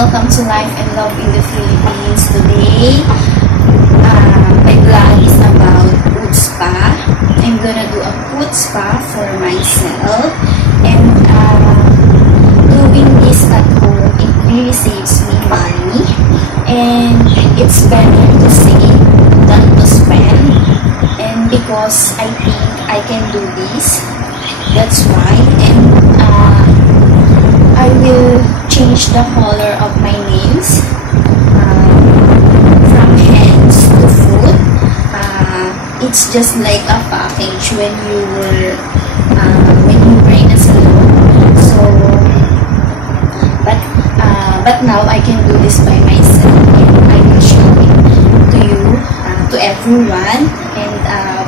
welcome to Life and Love in the Philippines. Today, my vlog is about food spa. I'm gonna do a food spa for myself, and doing this at home, it really saves me money, and it's better to save than to spend. And because I think I can do this, that's why. And I will change the color of my nails from hands to foot. It's just like a package when you were in a salon. So, but now I can do this by myself, and I will show it to you, to everyone. And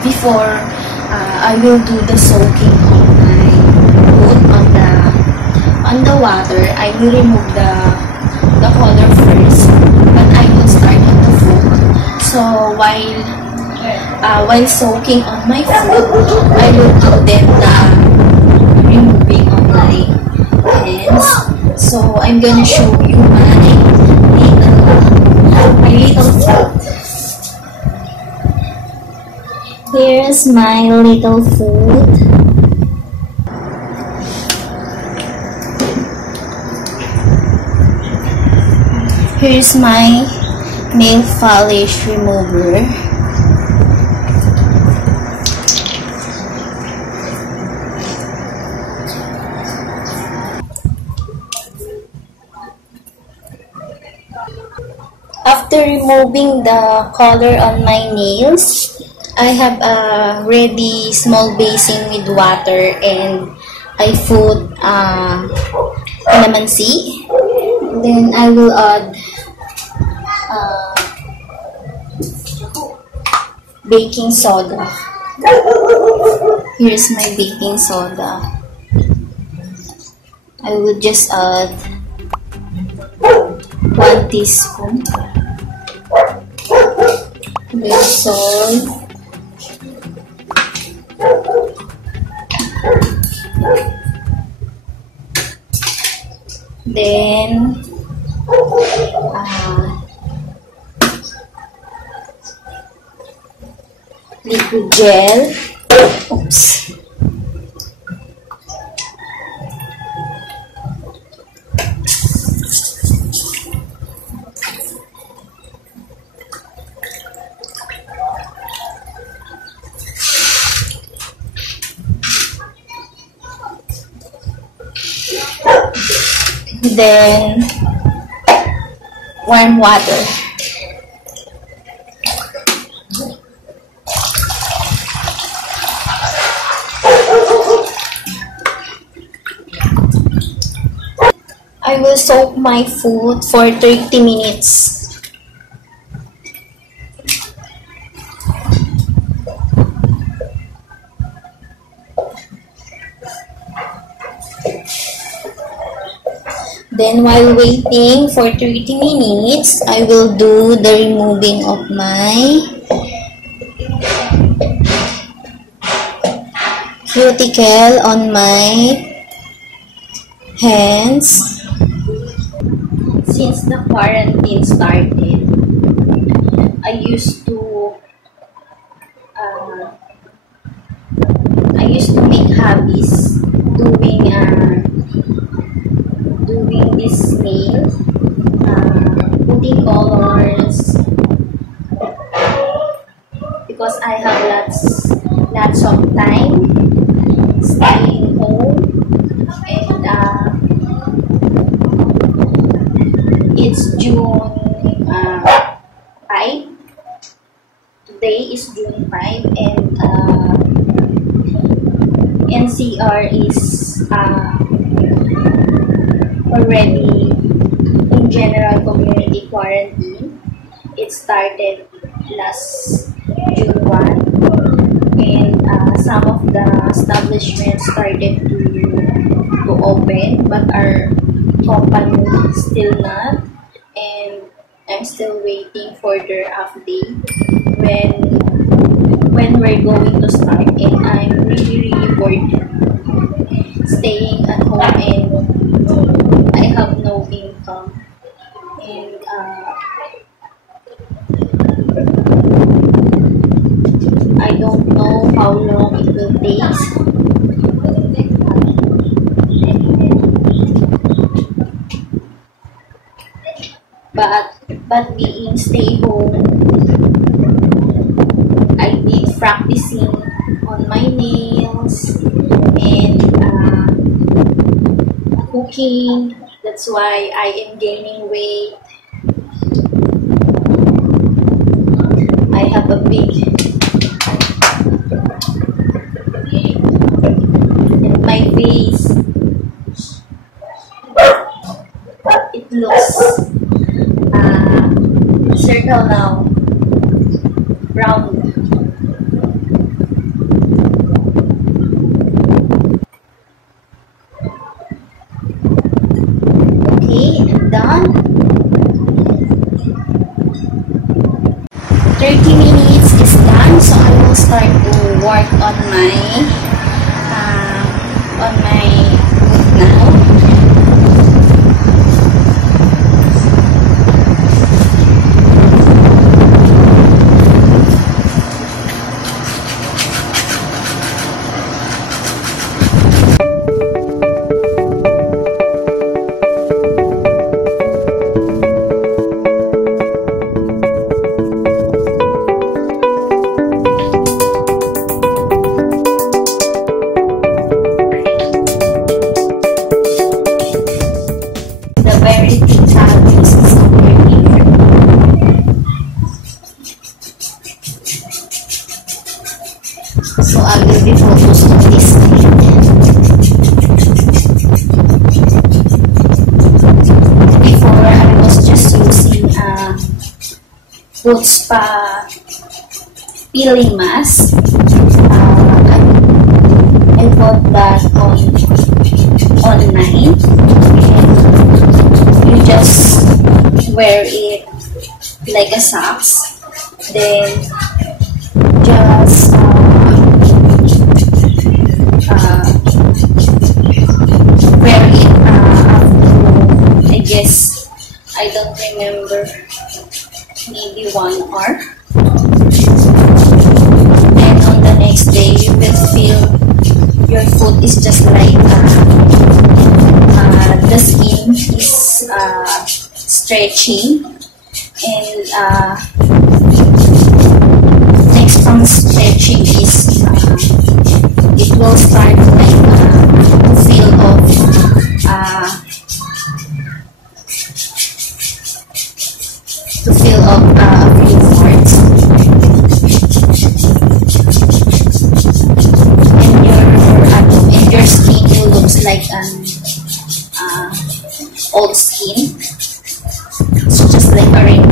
before I will do the soaking of my foot on the water, I will remove the color first, but I will start on the foot. So while soaking on my foot, I will do then the removing of my hands. So I'm gonna show you my little foot. Here's my little foot. Here's my nail polish remover. After removing the color on my nails, I have a ready small basin with water, and I put calamansi. Then I will add baking soda. Here's my baking soda. I will just add 1 teaspoon. Then salt. Then liquid gel. Oops. Then warm water. I will soak my foot for 30 minutes. Then while waiting for 30 minutes, I will do the removing of my cuticle on my hands. Since the quarantine started, I used to make hobbies doing this nail, putting colors, because I have lots of time staying home, and it's June 5. Today is June 5, and NCR is already in general community quarantine. It started last June 1, and some of the establishments started to open, but our company still not, and I'm still waiting for their update when we're going to start. And I'm really bored staying at home, and I have no income. I don't know how long it will take. But being stay home, I did practicing on my nails and cooking. That's why I am gaining weight. I have a big, and my face, it looks circle now, round. Okay, I'm done. 30 minutes is done, so I will start to work on my foot now. Very big calories somewhere here. So I will be focused on this side. Before I was just using foot spa peeling mask. I bought that online. You just wear it like a socks, then just wear it after, I guess, I don't remember, maybe 1 hour. And on the next day you will feel your foot is just like the skin is stretching, and next from stretching is it will start like to feel of a few parts, and your skin will looks like an old skin. It's just like a wrinkle.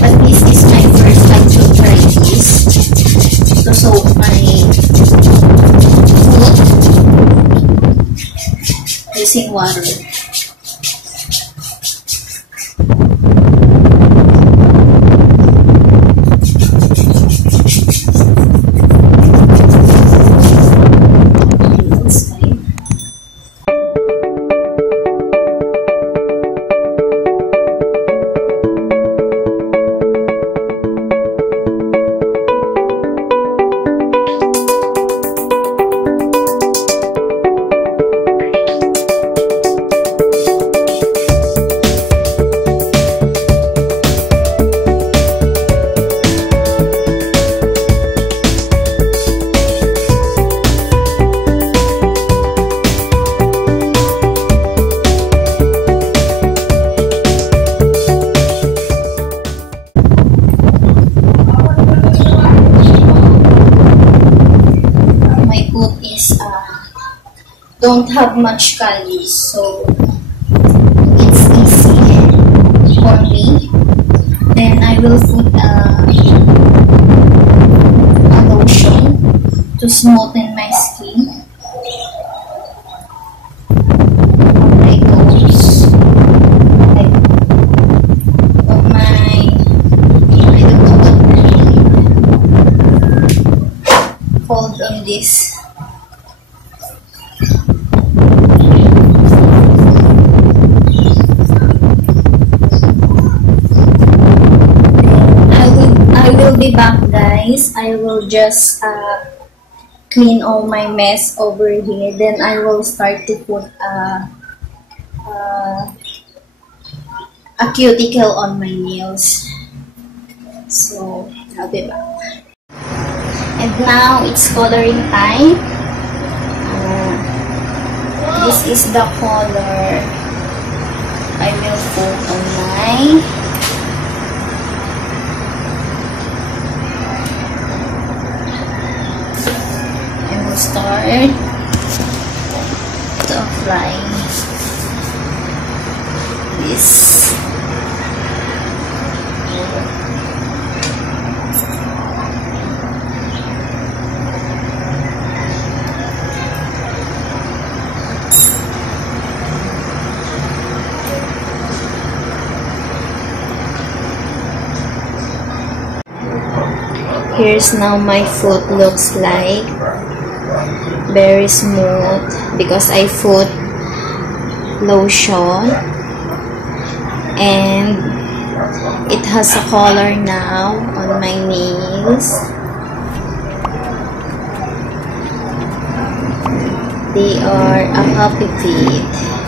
But this is my first time to try this, to soak my foot using water. Don't have much calories, so it's easy for me. Then I will put a lotion to smoothen my skin on my toes, like on my, I don't this. I will be back, guys. I will just clean all my mess over here. Then I will start to put a cuticle on my nails. So I'll be back. And now it's coloring time. This is the color I will put on my start to apply this. Here's now my foot looks like. Very smooth because I put lotion and it has a color now on my nails. They are a happy fit.